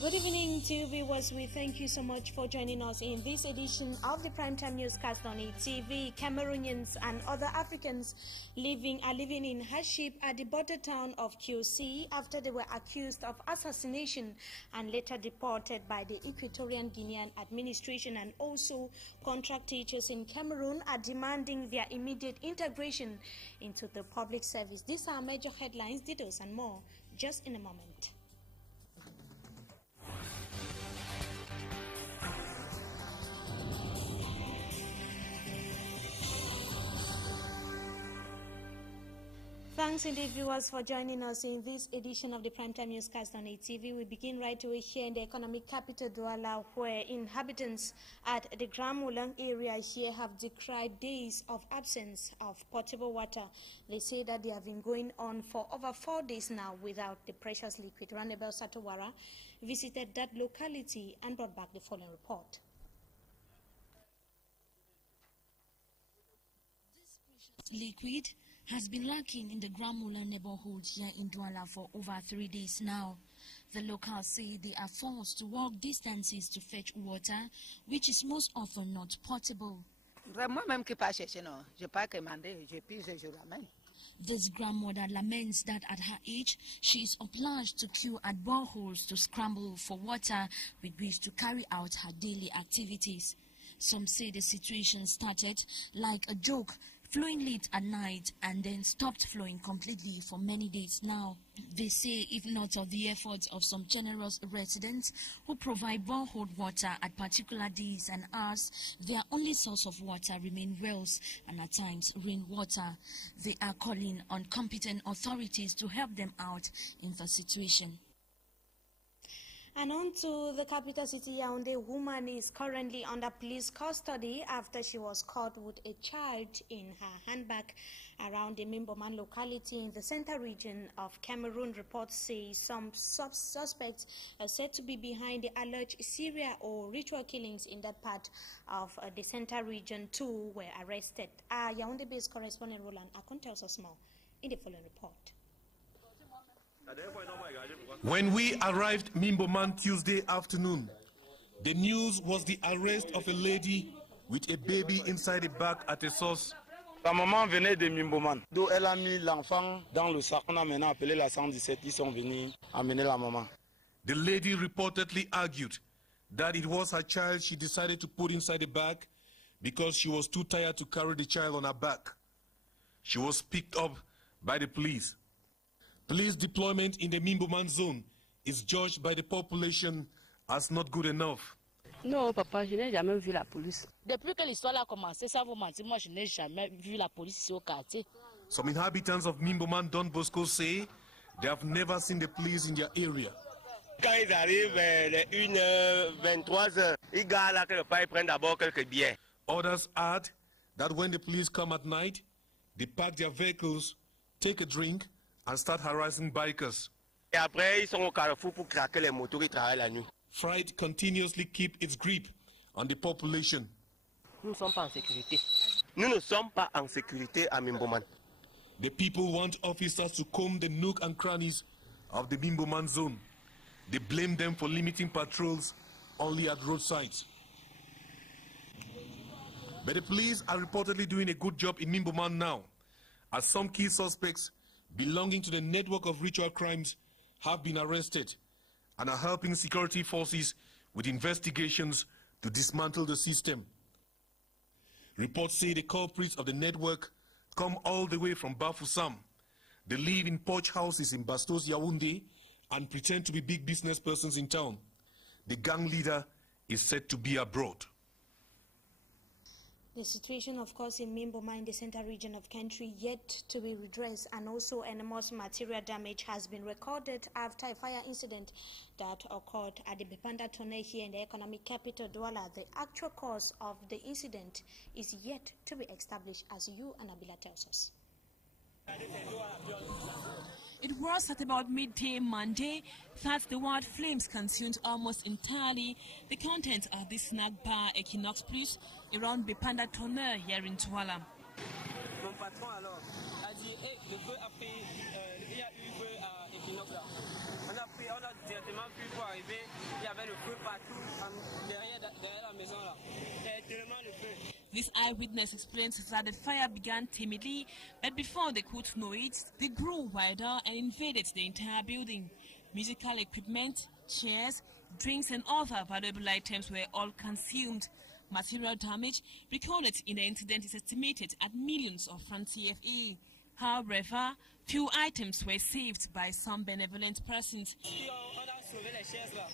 Good evening to viewers. We thank you so much for joining us in this edition of the Primetime Newscast on ETV. Cameroonians and other Africans are living in hardship at the border town of QC after they were accused of assassination and later deported by the Equatorian Guinean administration, and also contract teachers in Cameroon are demanding their immediate integration into the public service. These are major headlines, details and more just in a moment. Thanks indeed, viewers, for joining us in this edition of the Primetime Newscast on ATV. We begin right away here in the economic capital, Douala, where inhabitants at the Grand Moulin area here have decried days of absence of potable water. They say that they have been going on for over 4 days now without the precious liquid. Ranabel Satowara visited that locality and brought back the following report. This precious liquid has been lacking in the Grand Moulin neighborhood here in Douala for over 3 days now. The locals say they are forced to walk distances to fetch water, which is most often not potable. This grandmother laments that at her age, she is obliged to queue at boreholes to scramble for water with which to carry out her daily activities. Some say the situation started like a joke, flowing late at night and then stopped flowing completely for many days now. They say if not of the efforts of some generous residents who provide borehole water at particular days and hours, their only source of water remain wells and at times rainwater. They are calling on competent authorities to help them out in the situation. And on to the capital city, Yaoundé. A woman is currently under police custody after she was caught with a child in her handbag around the Mimboman locality in the central region of Cameroon. Reports say some suspects are said to be behind the alleged serial or ritual killings in that part of the central region. 2 were arrested. Yaoundé-based correspondent Roland Akon tells us more in the following report. When we arrived Mimboman Tuesday afternoon, the news was the arrest of a lady with a baby inside a bag at a source. La maman venait de Mimboman, d'où elle a mis l'enfant dans le sac. On a maintenant appelé la 117, ils sont venus amener la maman. The lady reportedly argued that it was her child she decided to put inside the bag because she was too tired to carry the child on her back. She was picked up by the police. Police deployment in the Mimboman zone is judged by the population as not good enough. Non, papa, je n'ai jamais vu la police. Depuis que l'histoire a commencé, ça vous mentir, moi je n'ai jamais vu la police ici au quartier. Some inhabitants of Mimboman Don Bosco say they have never seen the police in their area. Quand ils arrivent vers 1h, 23h, ils gardent là quelque part, ils prennent d'abord quelques billets. Others add that when the police come at night, they park their vehicles, take a drink, and start harassing bikers. Et après, ils sont au carrefour pour craquer les motos qui travaillent la nuit. Fright continuously keep its grip on the population. Nous ne sommes pas en sécurité. Nous ne sommes pas en sécurité à Mimboman. The people want officers to comb the nook and crannies of the Mimboman zone. They blame them for limiting patrols only at roadsides. But the police are reportedly doing a good job in Mimboman now, as some key suspects belonging to the network of ritual crimes have been arrested and are helping security forces with investigations to dismantle the system. Reports say the culprits of the network come all the way from Bafoussam. They live in porch houses in Bastos, Yaoundé, and pretend to be big business persons in town. The gang leader is said to be abroad. The situation, of course, in Mimboman in the central region of country yet to be redressed, and also enormous material damage has been recorded after a fire incident that occurred at the Panda Fire here in the economic capital, Douala. The actual cause of the incident is yet to be established, as you, Anabila, tells us. It was at about midday Monday that the wild flames consumed almost entirely the contents of this snack bar Equinox Plus around the Panda Fire here in Douala. Mon patron alors a dit, le feu a pris, il y a eu feu à Equinox là. On a directement pu pour arriver, il y avait le feu partout, derrière la maison là. Il y avait tellement le feu. This eyewitness explains that the fire began timidly, but before they could know it, they grew wider and invaded the entire building. Musical equipment, chairs, drinks and other valuable items were all consumed. Material damage recorded in the incident is estimated at millions of francs CFA. However, few items were saved by some benevolent persons. On a sauvé les chaises là,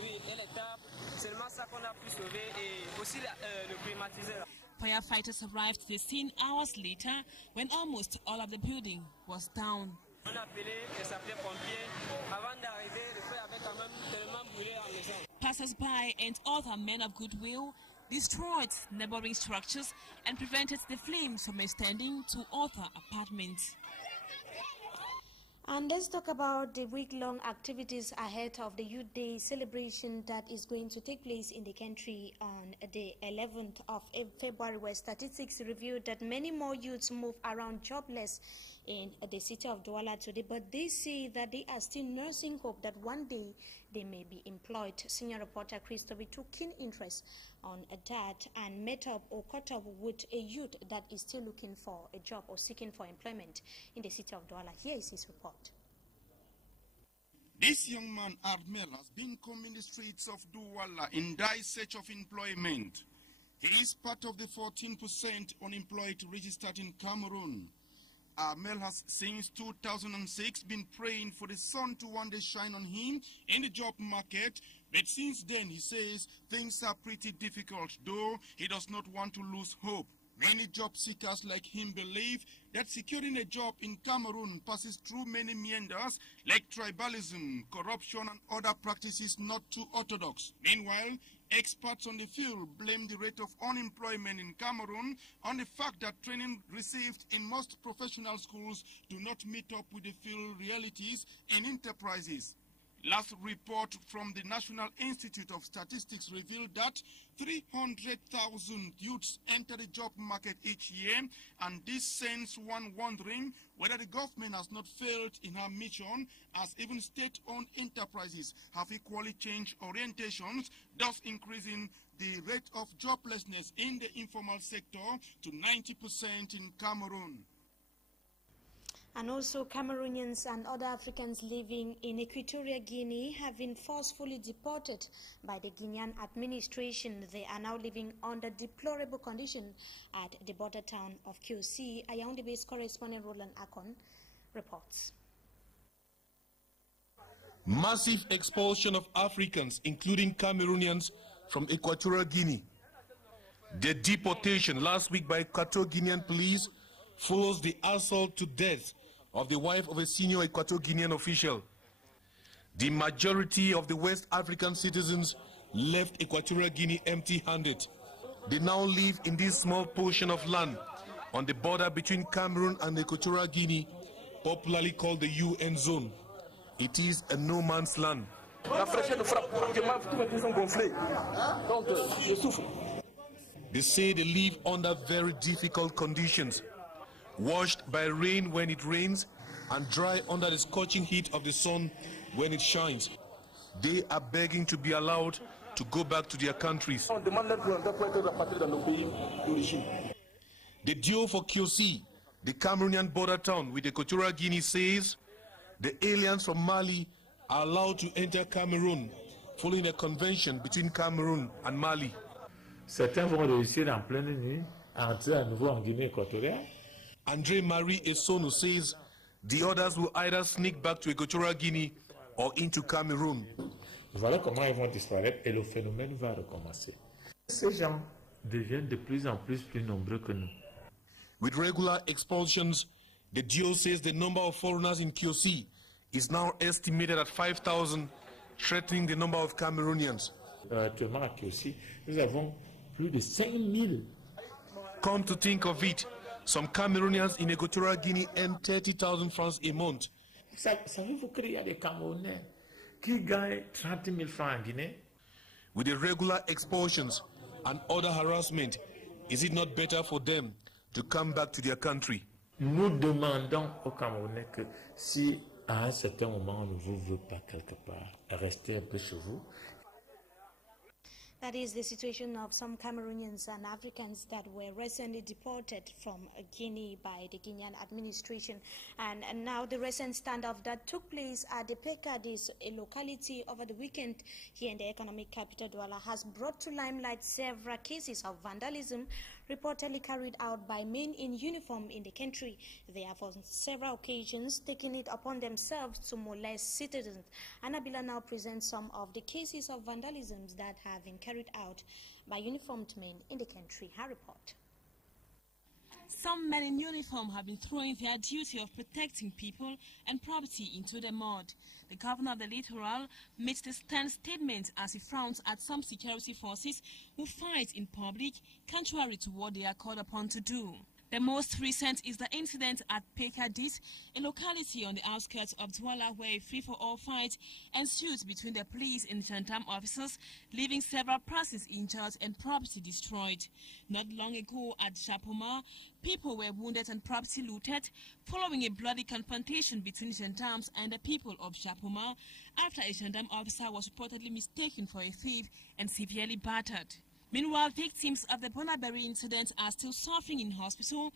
oui, et les tables, seulement ça qu'on a pu sauver et aussi le climatiseur. Firefighters arrived to the scene hours later when almost all of the building was down. On a appelé les sapeurs-pompiers. Avant d'arriver, le feu avait quand même tellement brûlé la maison. Passers-by and other men of goodwill destroyed neighboring structures and prevented the flames from extending to other apartments. And let's talk about the week-long activities ahead of the Youth Day celebration that is going to take place in the country on the 11th of February, where statistics revealed that many more youths move around jobless in the city of Douala today, but they say that they are still nursing hope that one day they may be employed. Senior reporter Christopher took keen interest on that and met up or caught up with a youth that is still looking for a job or seeking for employment in the city of Douala. Here is his report. This young man, Armel, has been combing the streets of Douala in dire search of employment. He is part of the 14% unemployed registered in Cameroon. Armel has since 2006 been praying for the sun to one day shine on him in the job market, but since then he says things are pretty difficult, though he does not want to lose hope. Many job seekers like him believe that securing a job in Cameroon passes through many meanders like tribalism, corruption and other practices not too orthodox. Meanwhile, experts on the field blame the rate of unemployment in Cameroon on the fact that training received in most professional schools do not meet up with the field realities and enterprises. Last report from the National Institute of Statistics revealed that 300,000 youths enter the job market each year, and this sends one wondering whether the government has not failed in her mission, as even state-owned enterprises have equally changed orientations, thus increasing the rate of joblessness in the informal sector to 90% in Cameroon. And also, Cameroonians and other Africans living in Equatorial Guinea have been forcefully deported by the Guinean administration. They are now living under deplorable conditions at the border town of QC. Yaoundé-based correspondent Roland Akon reports. Massive expulsion of Africans, including Cameroonians, from Equatorial Guinea. The deportation last week by Equatorial Guinean police follows the assault to death of the wife of a senior Equatorial Guinean official. The majority of the West African citizens left Equatorial Guinea empty-handed. They now live in this small portion of land on the border between Cameroon and Equatorial Guinea, popularly called the UN zone. It is a no man's land. They say they live under very difficult conditions, washed by rain when it rains and dry under the scorching heat of the sun when it shines. They are begging to be allowed to go back to their countries. The duo for QC, the Cameroonian border town with Equatorial Guinea, says the aliens from Mali are allowed to enter Cameroon following a convention between Cameroon and Mali. Certains vont réussir en pleine nuit à entrer à nouveau en Guinée équatoriale. André Marie Esonu says the others will either sneak back to Equatorial Guinea or into Cameroon. Voilà comment ils vont disparaître et le phénomène va recommencer. Ces gens deviennent de plus en plus nombreux que nous. With regular expulsions, the duo says the number of foreigners in QC is now estimated at 5,000, threatening the number of Cameroonians. Actuellement à QC, nous avons plus de 5,000. Come to think of it, some Cameroonians in Equatorial Guinea earn 30,000 francs a month. Savez-vous qu'il y a des Camerounais qui gagnent 30,000 francs en Guinée? With the regular expulsions and other harassment, is it not better for them to come back to their country. Nous demandons aux Camerounais que si à un certain moment on ne vous veut pas quelque part, restez un peu chez vous. That is the situation of some Cameroonians and Africans that were recently deported from Guinea by the Guinean administration. And now the recent standoff that took place at the Pekadis, a locality over the weekend here in the economic capital Douala, has brought to limelight several cases of vandalism reportedly carried out by men in uniform in the country. They have on several occasions taken it upon themselves to molest citizens. Annabella now presents some of the cases of vandalism that have been carried out by uniformed men in the country. Her report. Some men in uniform have been throwing their duty of protecting people and property into the mud. The governor of the littoral makes the stand statement as he frowns at some security forces who fight in public contrary to what they are called upon to do. The most recent is the incident at Pekadis, a locality on the outskirts of Douala, where a free-for-all fight ensued between the police and gendarme officers, leaving several persons injured and property destroyed. Not long ago at Chapoma, people were wounded and property looted following a bloody confrontation between gendarmes and the people of Chapoma after a gendarme officer was reportedly mistaken for a thief and severely battered. Meanwhile, victims of the Bonaberry incident are still suffering in hospital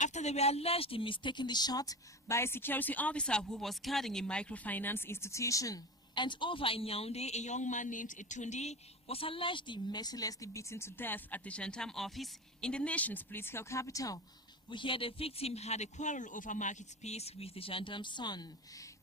after they were allegedly mistakenly shot by a security officer who was guarding a microfinance institution. And over in Yaoundé, a young man named Etundi was allegedly mercilessly beaten to death at the gendarme office in the nation's political capital. We hear the victim had a quarrel over market space with the gendarme's son.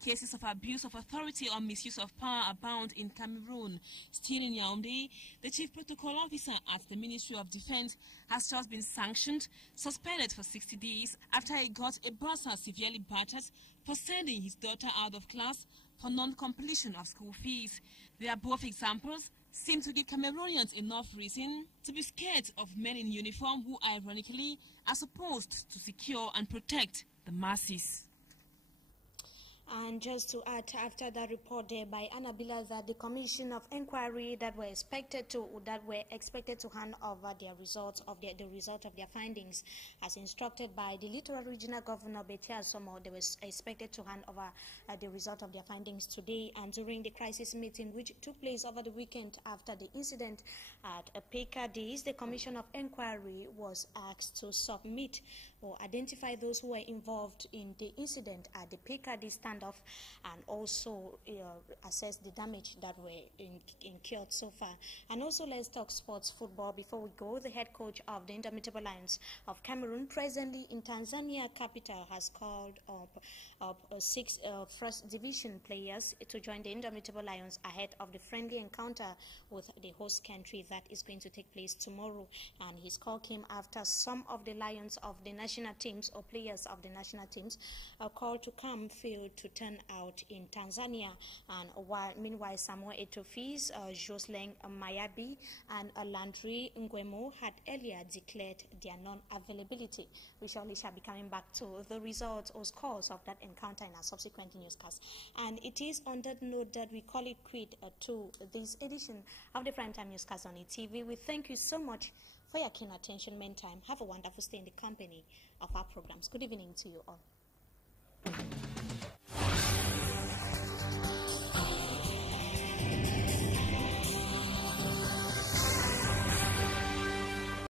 Cases of abuse of authority or misuse of power abound in Cameroon. Still in Yaoundé, the chief protocol officer at the Ministry of Defense has just been sanctioned, suspended for 60 days after he got a bursar severely battered for sending his daughter out of class for non-completion of school fees. They are both examples seem to give Cameroonians enough reason to be scared of men in uniform who, ironically, are supposed to secure and protect the masses. And just to add, after that report there by Annabella, that the Commission of Inquiry that were expected to hand over their results of the result of their findings, as instructed by the Littoral Regional Governor Betia Somo, they were expected to hand over the result of their findings today. And during the crisis meeting which took place over the weekend after the incident at Pekadis, the Commission of Inquiry was asked to submit or identify those who were involved in the incident at the Pekadis standoff, and also assess the damage that were incurred so far. And also, let's talk sports football before we go. The head coach of the Indomitable Lions of Cameroon, presently in Tanzania capital, has called up 6 first division players to join the Indomitable Lions ahead of the friendly encounter with the host country that is going to take place tomorrow. And his call came after some of the Lions of the national teams or players of the national teams called to come field to turn out in Tanzania. And meanwhile, Samuel Etofis, Jocelyn Mayabi, and Landry Ngwemo had earlier declared their non-availability. We surely shall be coming back to the results or scores of that encounter in our subsequent newscast. And it is on that note that we call it quit to this edition of the Primetime Newscast on ETV. We thank you so much for your keen attention. Meantime, have a wonderful stay in the company of our programs. Good evening to you all.